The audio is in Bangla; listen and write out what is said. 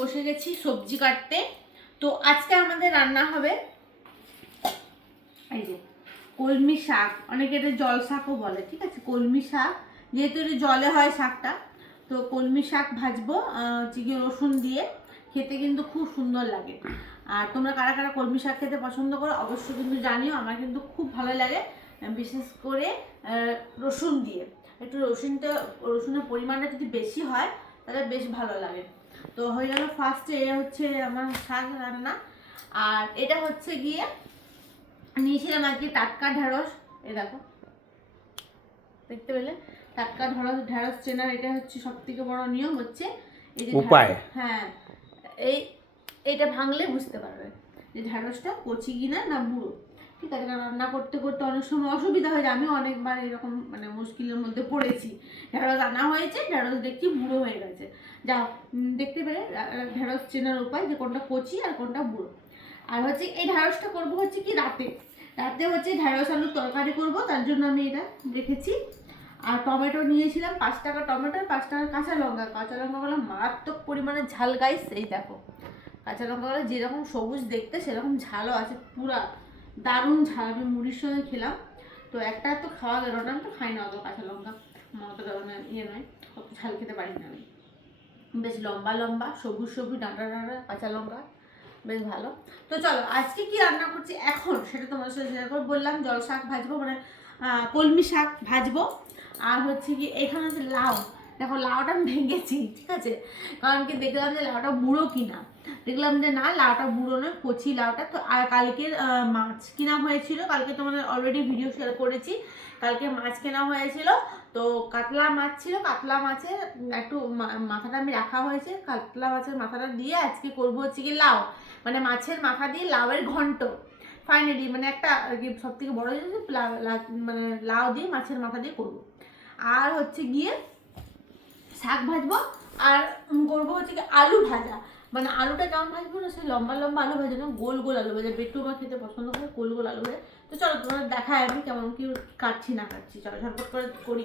বসে গেছি সবজি কাটতে। তো আজকে আমাদের রান্না হবে এই যে কলমি শাক, অনেকে এটা জল শাকও বলে, ঠিক আছে। কলমি শাক, যেহেতু এটা জলে হয় শাকটা, তো কলমি শাক ভাজবো চিকেন রসুন দিয়ে, খেতে কিন্তু খুব সুন্দর লাগে। আর তোমরা কারা কারা কলমি শাক খেতে পছন্দ করো অবশ্যই কিন্তু জানিও, আমার কিন্তু খুব ভালো লাগে, বিশেষ করে রসুন দিয়ে। একটু রসুনের পরিমাণটা যদি বেশি হয় তাহলে বেশ ভালো লাগে। তো হয়ে গেল ফার্স্টে হচ্ছে আমার শাক রান্না। আর এটা হচ্ছে গিয়ে নিয়েছিলাম আজকে টাটকা ঢেঁড়স, এই দেখো দেখতে পেলে, টাটকা ঢেঁড়স চেনার এটা হচ্ছে সব থেকে বড় নিয়ম, হচ্ছে এই যে উপায়। হ্যাঁ, এইটা ভাঙলে বুঝতে পারবে যে ঢেঁড়সটা কচি কিনা না বুড়ো, ঠিক আছে। কারণ রান্না করতে করতে অনেক সময় অসুবিধা হয়ে যায়, আমিও অনেকবার এরকম মানে মুশকিলের মধ্যে পড়েছি। ঢেঁড়স আনা হয়েছে, ঢেঁড়স দেখছি বুড়ো হয়ে গেছে, যা দেখতে পেলে ঢেঁড়স চেনার উপায় যে কোনটা কচি আর কোনটা বুড়ো। আর হচ্ছে এই ঢেঁড়সটা করবো হচ্ছে কি রাতে হচ্ছে ঢেঁড়স আলুর তরকারি করব, তার জন্য আমি এটা রেখেছি। আর টমেটো নিয়েছিলাম 5 টাকা টমেটো, 5 টাকা কাঁচা লঙ্কাগুলো মারাত্মক পরিমাণে ঝাল গাইস, এই দেখো কাঁচা লঙ্কাগুলো যেরকম সবুজ দেখতে সেরকম ঝালও আছে, পুরা দারুণ ঝাল। আমি মুড়ির সঙ্গে খেলাম, তো একটা তো খাওয়া গেল না, আমি তো খাই না অত কাঁচা লঙ্কা, অতটা ইয়ে নয়, অত ঝাল খেতে পারি না আমি। বেশ লম্বা লম্বা সবুজ ডাঁটা কাঁচা লঙ্কা, বেশ ভালো। তো চলো আজকে কি রান্না করছি এখন সেটা তোমার সাথে শেয়ার করবো। বললাম জল শাক ভাজবো, মানে কলমি শাক ভাজবো। আর হচ্ছে কি এখানে হচ্ছে লাউ, দেখো লাউটা আমি ভেঙেছি, ঠিক আছে। কারণ কি দেখলাম যে লাউটা বুড়ো কিনা, দেখলাম যে না লাউটা বুড়ো নয়, কচি লাউটা। তো আর কালকের মাছ কিনা হয়েছিল, কালকে তোমাদের অলরেডি ভিডিও শেয়ার করেছি, কালকে মাছ কেনা হয়েছিল। তো কাতলা মাছ ছিল, কাতলা মাছের একটু মাথাটা আমি রাখা হয়েছে, কাতলা মাছের মাথাটা দিয়ে আজকে করবো হচ্ছে কি লাউ, মানে মাছের মাথা দিয়ে লাউয়ের ঘন্ট। ফাইনালি মানে একটা সব থেকে বড় জিনিস, মানে লাউ দিয়ে মাছের মাথা দিয়ে করবো। আর হচ্ছে গিয়ে শাক ভাজবো, আর করবো হচ্ছে কি আলু ভাজা। মানে আলুটা কেমন ভাজবো না, সেই লম্বা লম্বা আলু ভাজা না, গোল গোল আলু ভাজা। বেটু আমার খেতে পছন্দ করে গোল গোল আলু ভাজা। তো চলো তোমাদের দেখায় আমি কেমন কি কাটছি না কাটছি, চলো ঝটপট করে করি।